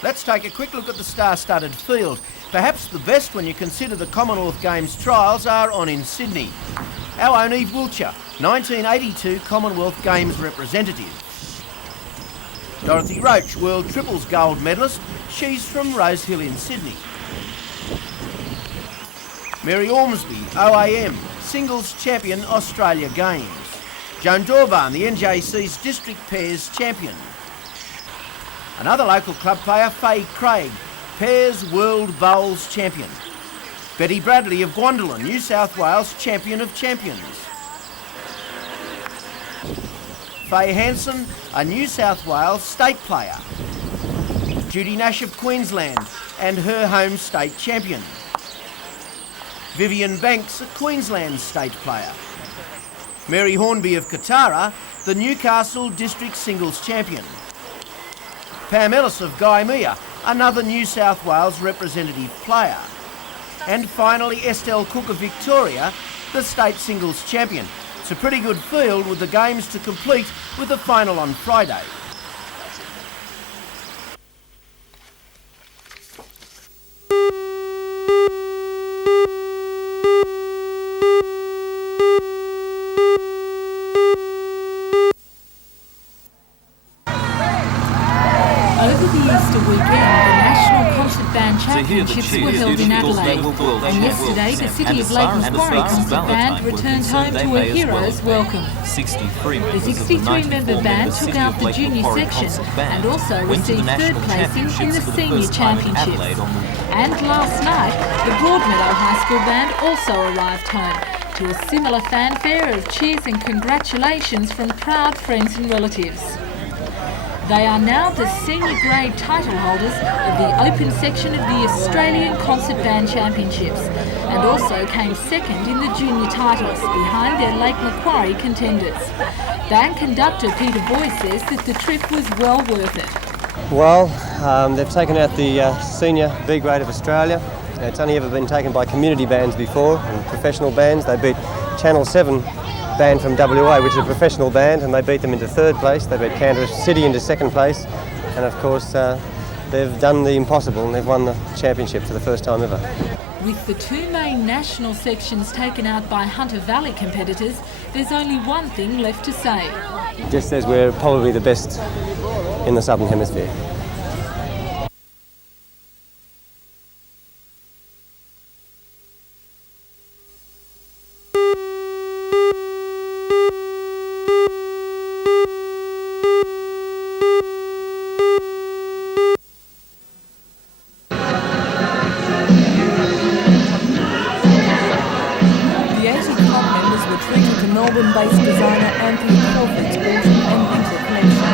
Let's take a quick look at the star-studded field. Perhaps the best when you consider the Commonwealth Games trials are on in Sydney. Our own Eve Wilcher, 1982 Commonwealth Games representative. Dorothy Roach, World Triples gold medalist. She's from Rosehill in Sydney. Mary Ormsby, OAM, singles champion Australia Games. Joan Dorban, the NJC's district pairs champion. Another local club player, Faye Craig, pairs world bowls champion. Betty Bradley of Gwandalin, New South Wales, champion of champions. Faye Hanson, a New South Wales state player. Judy Nash of Queensland and her home state champion. Vivian Banks, a Queensland state player. Mary Hornby of Katara, the Newcastle district singles champion. Pam Ellis of Gaimea, another New South Wales representative player. And finally Estelle Cook of Victoria, the state singles champion. It's a pretty good field with the games to complete with the final on Friday. Championships were held in Adelaide, and yesterday the City of Lake Macquarie Concert Band returned home to a hero's welcome. The 63-member band took out the junior section and also received third placing in the senior championships. And last night, the Broadmeadow High School band also arrived home to a similar fanfare of cheers and congratulations from proud friends and relatives. They are now the senior grade title holders of the open section of the Australian Concert Band Championships and also came second in the junior titles behind their Lake Macquarie contenders. Band conductor Peter Boy says that the trip was well worth it. Well, they've taken out the senior B grade of Australia. It's only ever been taken by community bands before and professional bands. They beat Channel 7 band from WA, which is a professional band, and they beat them into third place. They beat Canterbury City into second place, and of course they've done the impossible and they've won the championship for the first time ever. With the two main national sections taken out by Hunter Valley competitors, there's only one thing left to say. Just says we're probably the best in the Southern Hemisphere. Melbourne-based designer Anthony Crawford's autumn and winter collection.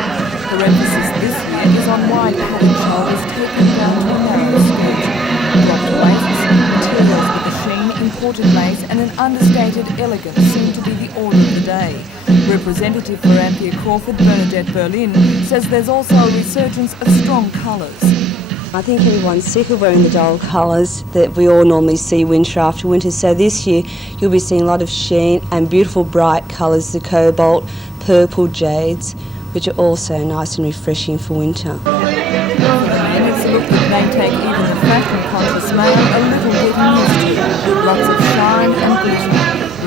The emphasis this year is on wide padded shoulders taken down to a narrow skirt. Blocked laces, materials with a sheen, imported lace and an understated elegance seem to be the order of the day. Representative for Anthea Crawford, Bernadette Berlin, says there's also a resurgence of strong colours. I think everyone's sick of wearing the dull colours that we all normally see winter after winter, so this year you'll be seeing a lot of sheen and beautiful bright colours, the cobalt, purple, jades, which are also nice and refreshing for winter. And it's a look that may take even the fashion-conscious male a little getting used to, with lots of shine and glitter.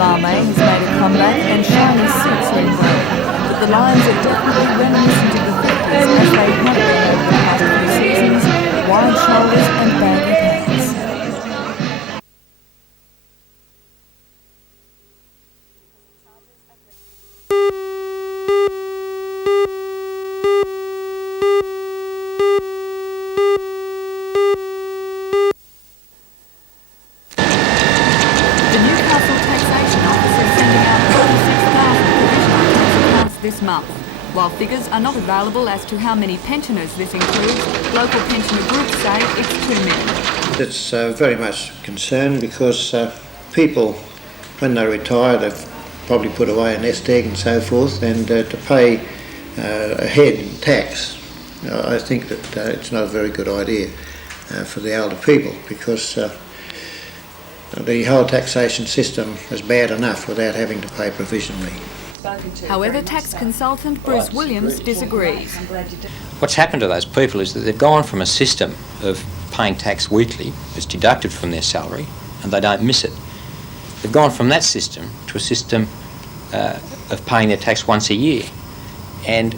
Lame has made a comeback and shiny suits are in vogue, but the lines are definitely reminiscent of the 50s as they have been over the past few seasons. Wide shoulders and baggy pants. The Newcastle Taxation Office is sending out 46,000 provisional tax accounts this month. While figures are not available as to how many pensioners this includes, local pensioner groups say it's 2 million. It's very much concerned because people, when they retire, they've probably put away a nest egg and so forth, and to pay ahead in tax, I think that it's not a very good idea for the elder people, because the whole taxation system is bad enough without having to pay provisionally. However, tax consultant Bruce Williams disagrees. What's happened to those people is that they've gone from a system of paying tax weekly, it's deducted from their salary, and they don't miss it. They've gone from that system to a system of paying their tax once a year. And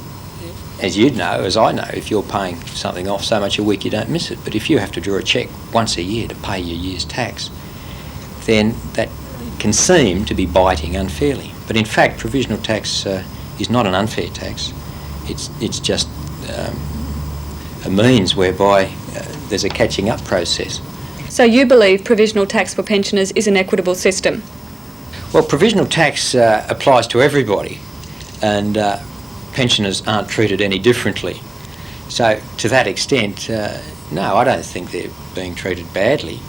as you'd know, as I know, if you're paying something off so much a week you don't miss it. But if you have to draw a cheque once a year to pay your year's tax, then that can seem to be biting unfairly. But in fact, provisional tax is not an unfair tax. It's just a means whereby there's a catching up process. So you believe provisional tax for pensioners is an equitable system? Well, provisional tax applies to everybody, and pensioners aren't treated any differently. So to that extent, no, I don't think they're being treated badly.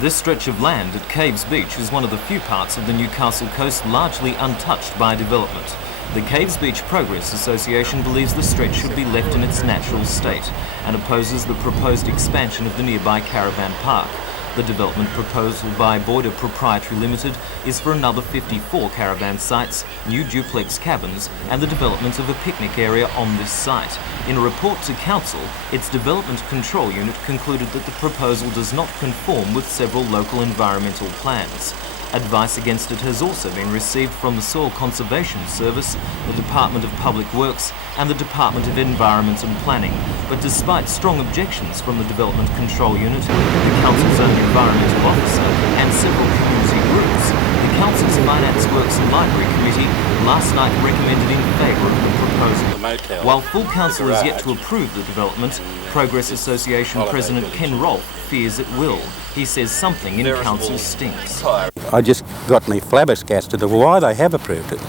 This stretch of land at Caves Beach is one of the few parts of the Newcastle coast largely untouched by development. The Caves Beach Progress Association believes the stretch should be left in its natural state and opposes the proposed expansion of the nearby caravan park. The development proposal by Boida Pty Ltd is for another 54 caravan sites, new duplex cabins and the development of a picnic area on this site. In a report to Council, its Development Control Unit concluded that the proposal does not conform with several local environmental plans. Advice against it has also been received from the Soil Conservation Service, the Department of Public Works and the Department of Environment and Planning. But despite strong objections from the Development Control Unit, the Council's own environmental officer and several community groups, the Council's Finance Works and Library Committee last night recommended in favour of the proposal. While full Council is yet to approve the development, Progress Association President Ken Rolfe fears it will. He says something in Council stinks. I just got me flabbergasted of why they have approved it,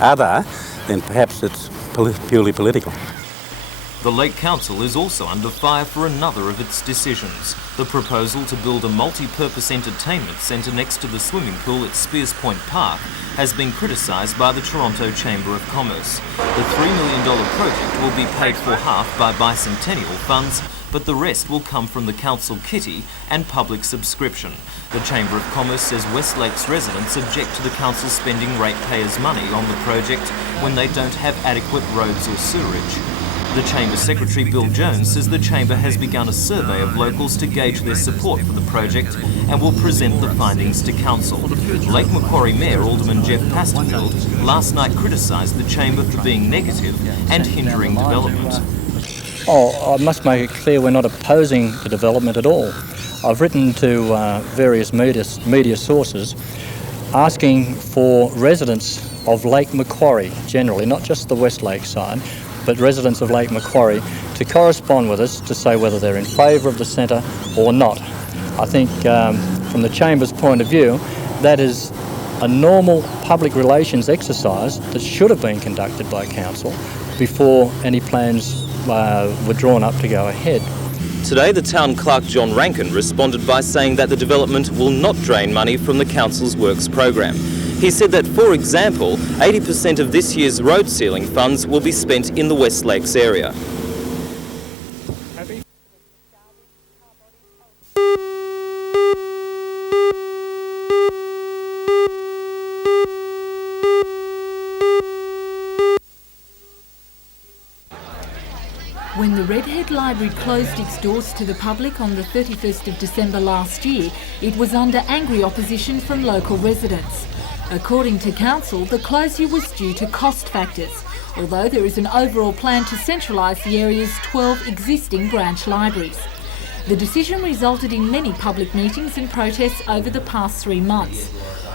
other than perhaps it's purely political. The Lake Council is also under fire for another of its decisions. The proposal to build a multi-purpose entertainment centre next to the swimming pool at Speers Point Park has been criticised by the Toronto Chamber of Commerce. The $3 million project will be paid for half by bicentennial funds, but the rest will come from the council kitty and public subscription. The Chamber of Commerce says Westlake's residents object to the council spending ratepayers' money on the project when they don't have adequate roads or sewerage. The Chamber Secretary Bill Jones says the Chamber has begun a survey of locals to gauge their support for the project and will present the findings to Council. Lake Macquarie Mayor Alderman Jeff Pasterfield last night criticised the Chamber for being negative and hindering development. Oh, I must make it clear we're not opposing the development at all. I've written to various media sources asking for residents of Lake Macquarie generally, not just the Westlake side, but residents of Lake Macquarie to correspond with us to say whether they're in favour of the centre or not. I think from the Chamber's point of view, that is a normal public relations exercise that should have been conducted by Council before any plans were drawn up to go ahead. Today, the Town Clerk John Rankin responded by saying that the development will not drain money from the Council's Works program. He said that, for example, 80% of this year's road sealing funds will be spent in the West Lakes area. When the Redhead Library closed its doors to the public on the 31st of December last year, it was under angry opposition from local residents. According to Council, the closure was due to cost factors, although there is an overall plan to centralise the area's 12 existing branch libraries. The decision resulted in many public meetings and protests over the past 3 months.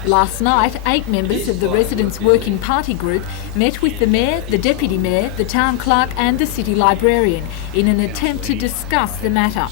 Last night, 8 members of the Residents' Working Party group met with the Mayor, the Deputy Mayor, the Town Clerk and the City Librarian in an attempt to discuss the matter.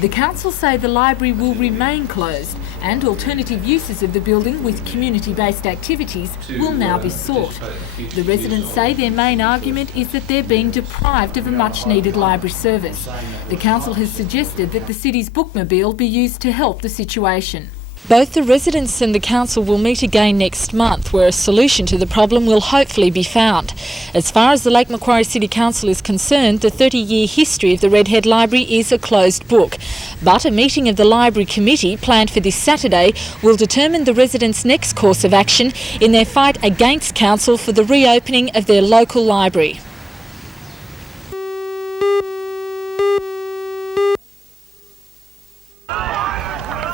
The Council say the library will remain closed and alternative uses of the building with community-based activities will now be sought. The residents say their main argument is that they're being deprived of a much-needed library service. The Council has suggested that the City's bookmobile be used to help the situation. Both the residents and the council will meet again next month, where a solution to the problem will hopefully be found. As far as the Lake Macquarie City Council is concerned, the 30-year history of the Redhead Library is a closed book. But a meeting of the Library Committee, planned for this Saturday, will determine the residents' next course of action in their fight against council for the reopening of their local library.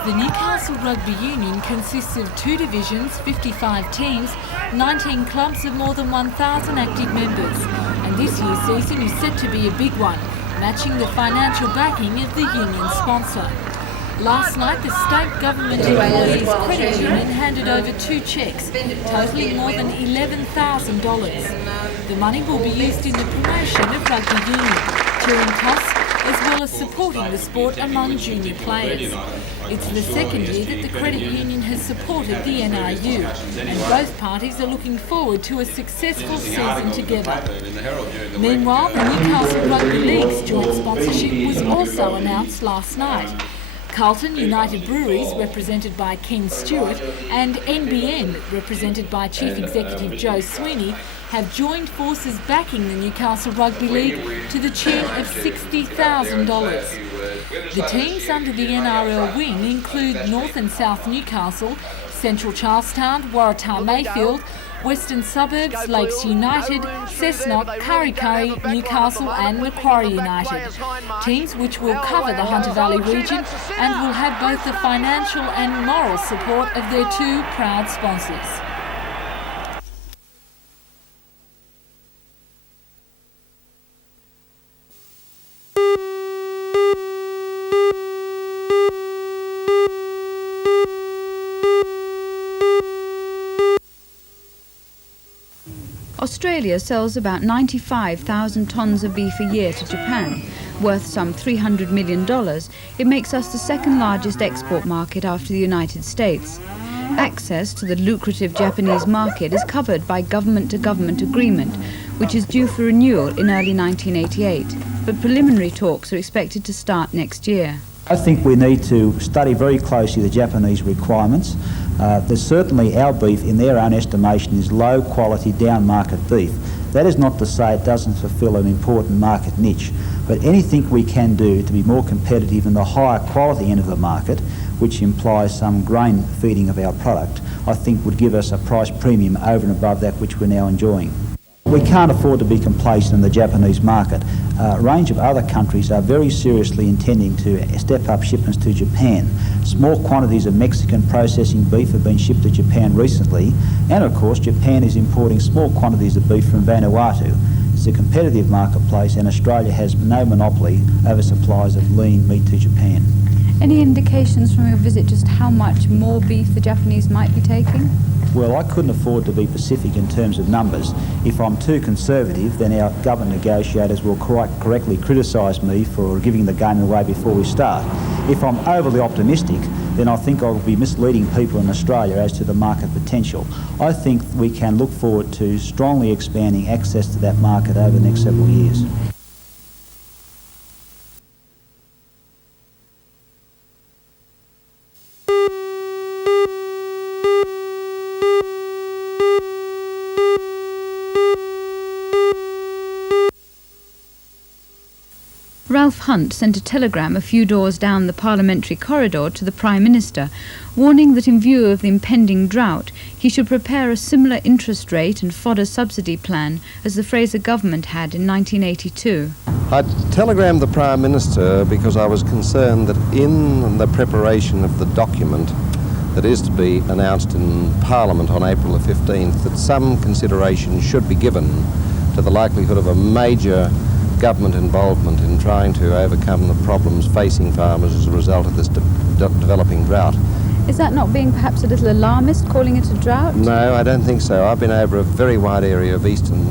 The Newcastle Rugby Union consists of 2 divisions, 55 teams, 19 clubs of more than 1,000 active members. And this year's season is set to be a big one, matching the financial backing of the union sponsor. Last night, the state government employees credit union handed over 2 cheques, totalling more than $11,000. The money will be used in the promotion of rugby union, touring costs, as well as supporting the sport among junior players. It's the second year that the credit union has supported the NRU, and both parties are looking forward to a successful season together. Meanwhile, the Newcastle Rugby League's joint sponsorship was also announced last night. Carlton United Breweries, represented by Ken Stewart, and NBN, represented by Chief Executive Joe Sweeney, have joined forces backing the Newcastle Rugby League to the tune of $60,000. The teams under the NRL wing include North and South Newcastle, Central Charlestown, Waratah Mayfield, Western Suburbs, Lakes United, Cessnock, Kurri, Newcastle and Macquarie United. Teams which will cover the Hunter Valley region and will have both the financial and moral support of their 2 proud sponsors. Australia sells about 95,000 tonnes of beef a year to Japan, worth some $300 million. It makes us the second largest export market after the United States. Access to the lucrative Japanese market is covered by government-to-government agreement, which is due for renewal in early 1988, but preliminary talks are expected to start next year. I think we need to study very closely the Japanese requirements. There's certainly our beef, in their own estimation, is low quality down market beef. That is not to say it doesn't fulfil an important market niche, but anything we can do to be more competitive in the higher quality end of the market, which implies some grain feeding of our product, I think would give us a price premium over and above that which we're now enjoying. We can't afford to be complacent in the Japanese market. A range of other countries are very seriously intending to step up shipments to Japan. Small quantities of Mexican processing beef have been shipped to Japan recently, and of course Japan is importing small quantities of beef from Vanuatu. It's a competitive marketplace, and Australia has no monopoly over supplies of lean meat to Japan. Any indications from your visit just how much more beef the Japanese might be taking? Well, I couldn't afford to be specific in terms of numbers. If I'm too conservative, then our government negotiators will correctly criticise me for giving the game away before we start. If I'm overly optimistic, then I think I will be misleading people in Australia as to the market potential. I think we can look forward to strongly expanding access to that market over the next several years. Ralph Hunt sent a telegram a few doors down the parliamentary corridor to the Prime Minister, warning that in view of the impending drought, he should prepare a similar interest rate and fodder subsidy plan as the Fraser government had in 1982. I telegrammed the Prime Minister because I was concerned that in the preparation of the document that is to be announced in Parliament on April the 15th, that some consideration should be given to the likelihood of a major government involvement in trying to overcome the problems facing farmers as a result of this developing drought. Is that not being perhaps a little alarmist, calling it a drought? No, I don't think so. I've been over a very wide area of eastern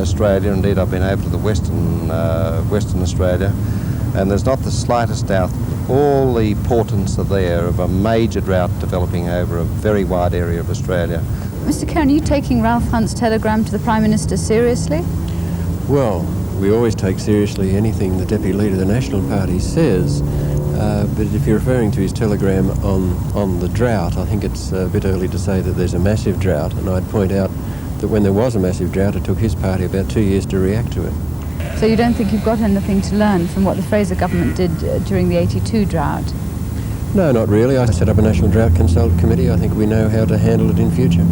Australia. Indeed, I've been over to the Western Australia, and there's not the slightest doubt that all the portents are there of a major drought developing over a very wide area of Australia. Mr. Kerr, are you taking Ralph Hunt's telegram to the Prime Minister seriously? Well, we always take seriously anything the Deputy Leader of the National Party says. But if you're referring to his telegram on the drought, I think it's a bit early to say that there's a massive drought, and I'd point out that when there was a massive drought, it took his party about 2 years to react to it. So you don't think you've got anything to learn from what the Fraser government did during the 82 drought? No, not really. I set up a National Drought Consult Committee. I think we know how to handle it in future.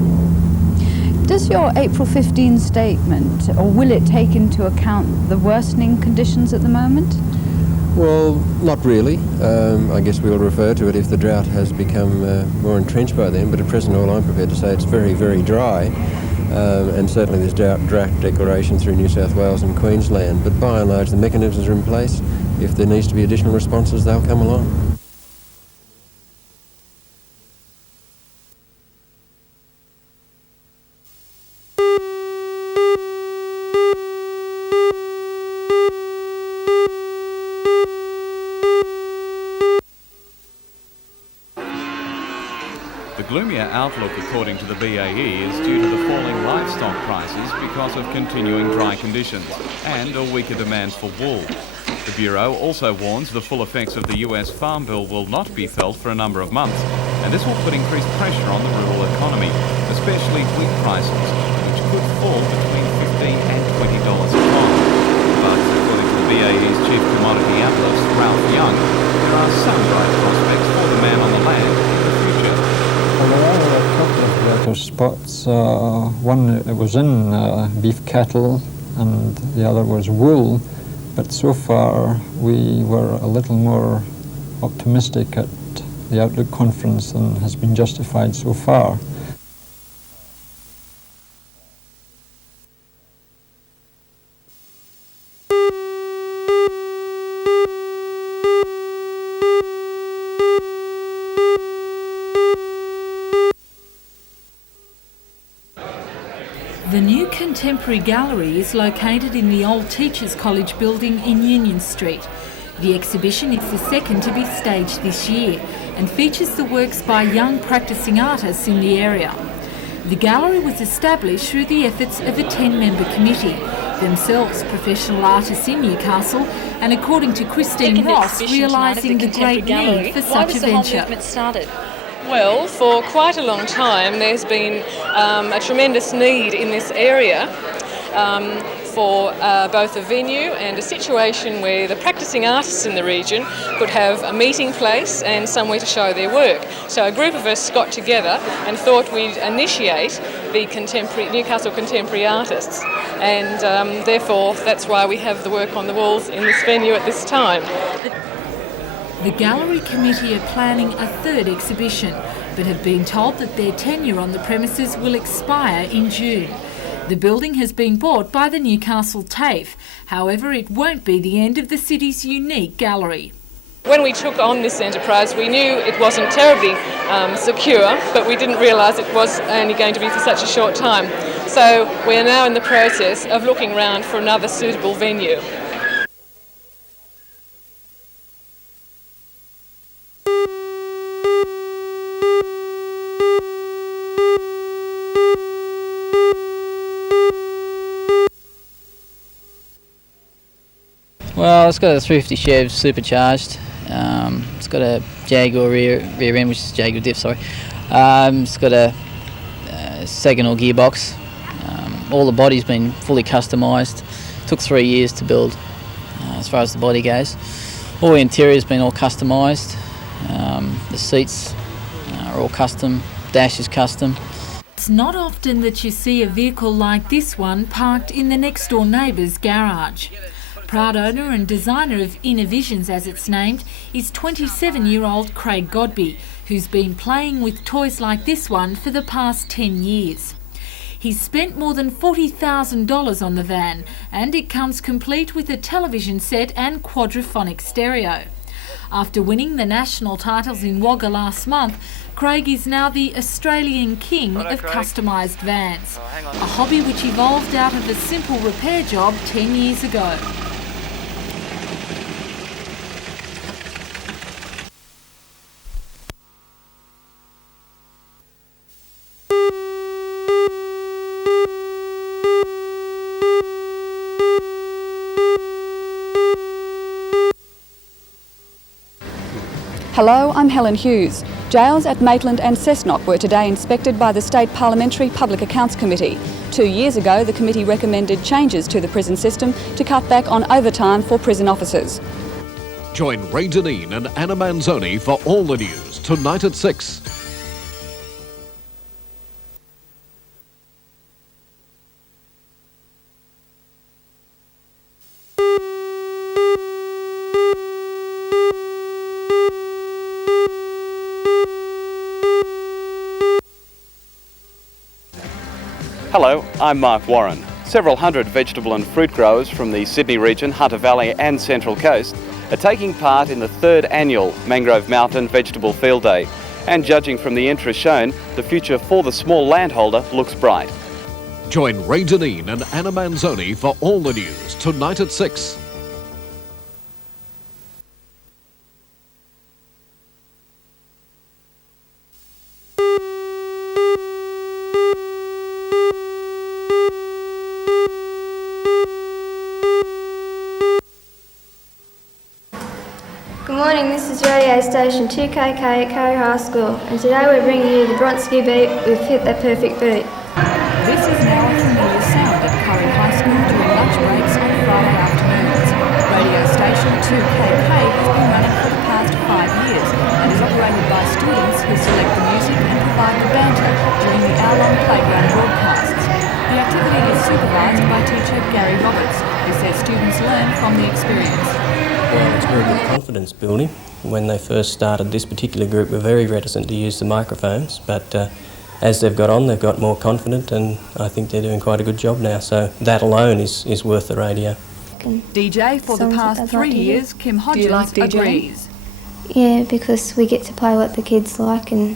Does your April 15 statement, or will it take into account the worsening conditions at the moment? Well, not really. I guess we'll refer to it if the drought has become more entrenched by then, but at present all I'm prepared to say it's very, very dry, and certainly there's drought declaration through New South Wales and Queensland, but by and large the mechanisms are in place. If there needs to be additional responses, they'll come along. The gloomier outlook, according to the BAE, is due to the falling livestock prices because of continuing dry conditions and a weaker demand for wool. The Bureau also warns the full effects of the US Farm Bill will not be felt for a number of months, and this will put increased pressure on the rural economy, especially wheat prices, which could fall between $15 and $20 a tonne. But according to the BAE's chief commodity analyst, Ralph Young, there are some bright prospects for the man on the land in the future. Well, there are a couple of better spots. One was in beef cattle and the other was wool, but so far we were a little more optimistic at the Outlook conference than has been justified so far. The new Contemporary Gallery is located in the old Teachers College building in Union Street. The exhibition is the second to be staged this year and features the works by young practising artists in the area. The gallery was established through the efforts of a 10-member committee, themselves professional artists in Newcastle, and according to Christine Ross, realising the great need for such a venture. Well, for quite a long time there's been a tremendous need in this area for both a venue and a situation where the practising artists in the region could have a meeting place and somewhere to show their work. So a group of us got together and thought we'd initiate the Newcastle Contemporary Artists, and therefore that's why we have the work on the walls in this venue at this time. The Gallery Committee are planning a third exhibition, but have been told that their tenure on the premises will expire in June. The building has been bought by the Newcastle TAFE, however it won't be the end of the city's unique gallery. When we took on this enterprise, we knew it wasn't terribly secure, but we didn't realise it was only going to be for such a short time. So we are now in the process of looking around for another suitable venue. Well, it's got a 350 Chev supercharged. It's got a Jaguar rear end, which is Jaguar diff, sorry. It's got a Saganor gearbox. All the body's been fully customised. Took 3 years to build, as far as the body goes. All the interior's been all customised. The seats are all custom. Dash is custom. It's not often that you see a vehicle like this one parked in the next door neighbour's garage. Proud owner and designer of Innovisions, as it's named, is 27-year-old Craig Godby, who's been playing with toys like this one for the past 10 years. He's spent more than $40,000 on the van, and it comes complete with a television set and quadraphonic stereo. After winning the national titles in Wagga last month, Craig is now the Australian king of customised vans, a hobby which evolved out of a simple repair job 10 years ago. Hello, I'm Helen Hughes. Jails at Maitland and Cessnock were today inspected by the State Parliamentary Public Accounts Committee. 2 years ago, the committee recommended changes to the prison system to cut back on overtime for prison officers. Join Ray Deneen and Anna Manzoni for all the news tonight at 6. Hello, I'm Mark Warren. Several hundred vegetable and fruit growers from the Sydney region, Hunter Valley and Central Coast are taking part in the 3rd annual Mangrove Mountain Vegetable Field Day. And judging from the interest shown, the future for the small landholder looks bright. Join Ray Deneen and Anna Manzoni for all the news tonight at 6. Good morning, this is Radio Station 2KK at Kurri High School, and today we're bringing you the Bronski beat with Hit That Perfect Beat. This is now a familiar sound at Kurri High School during lunch breaks on Friday afternoons. Radio Station 2KK has been running for the past 5 years and is operated by students who select the music and provide the banter during the hour-long playground broadcasts. The activity is supervised by teacher Gary Roberts, who says students learn from the experience. Well, it's very good confidence building. When they first started, this particular group were very reticent to use the microphones, but as they've got on, they've got more confident, and I think they're doing quite a good job now, so that alone is worth the radio. DJ for the past 3 years, Kim Hodgins agrees. Yeah, because we get to play what the kids like and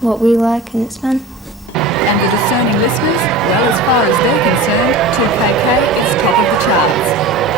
what we like, and it's fun. And the discerning listeners, well, as far as they're concerned, 2KK is top of the charts.